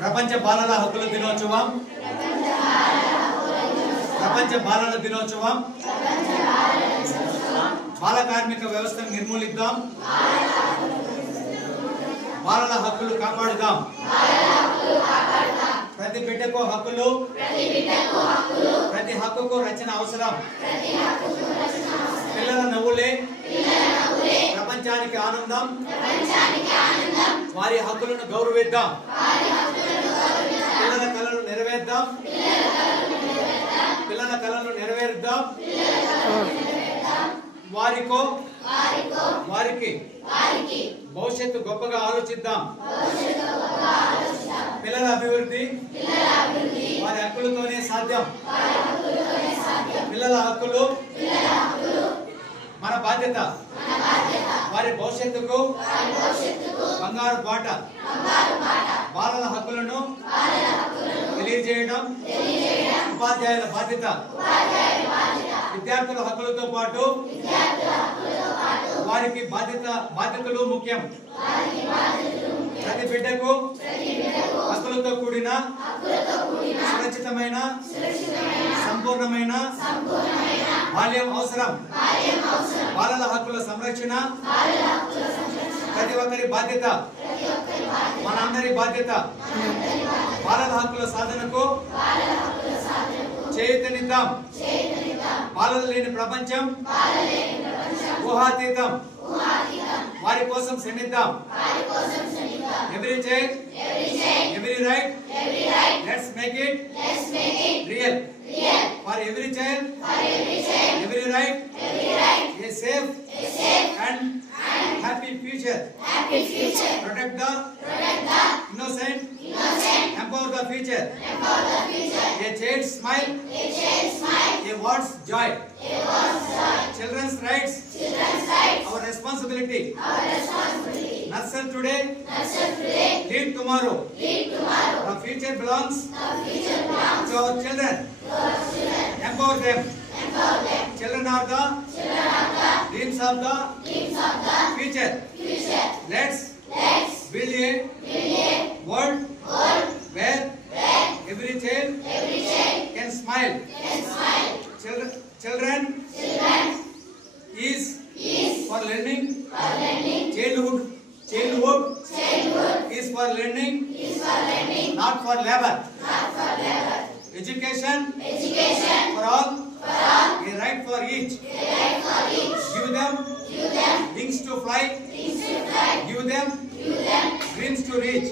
ప్రపంచ బాలల హక్కుల దినోత్సవం ప్రపంచ బాలల దినోత్సవం బాల కార్మిక వ్యవస్థను నిర్మూలిద్దాం, బాలల హక్కులు కాపాడుదాం. ప్రతి బిడ్డకు హక్కులు, ప్రతి హక్కుకు రచన అవసరం. పిల్లల నవ్వులే ప్రపంచానికి ఆనందం. వారి హక్కులను గౌరవిద్దాం, పిల్లల కళలను నెరవేర్దాం, పిల్లల కళలను నెరవేరుద్దాం. వారికి భవిష్యత్తు గొప్పగా ఆలోచిద్దాం. పిల్లల అభివృద్ధి వారి హక్కులతోనే సాధ్యం. పిల్లల హక్కులు మన బాధ్యత. వారి భవిష్యత్తుకు బంగారు బాట. బాలల హక్కులను తెలియజేయడం ఉపాధ్యాయుల బాధ్యత. విద్యార్థుల హక్కులతో పాటు వారికి బాధ్యతలు ముఖ్యం. ప్రతి బిడ్డకు హక్కులతో కూడిన సురక్షితమైన సంపూర్ణమైన బాల్యం అవసరం. బాలల హక్కుల సంరక్షణ ప్రతి ఒక్కరి బాధ్యత, మనందరి బాధ్యత. బాలల హక్కుల సాధనకు చేయూతనిద్దాం. బాలలు లేని ప్రపంచం ఊహాతీతం. వారి కోసం శ్రమిద్దాం. Every child, every right, let's make it real. For every child, every right, a safe and happy future. Protect the innocent, empower the future. A child's smile, a word's joy. Children's rights, our responsibility. Nurture today, lead tomorrow. The future belongs to our children. Empower them. Children are the dreams of the future. Let's build a world where every child can smile. Children is for learning. Childhood is for learning, not for labor. Education for all, a right for each. Give them wings to fly. Give them dreams to reach.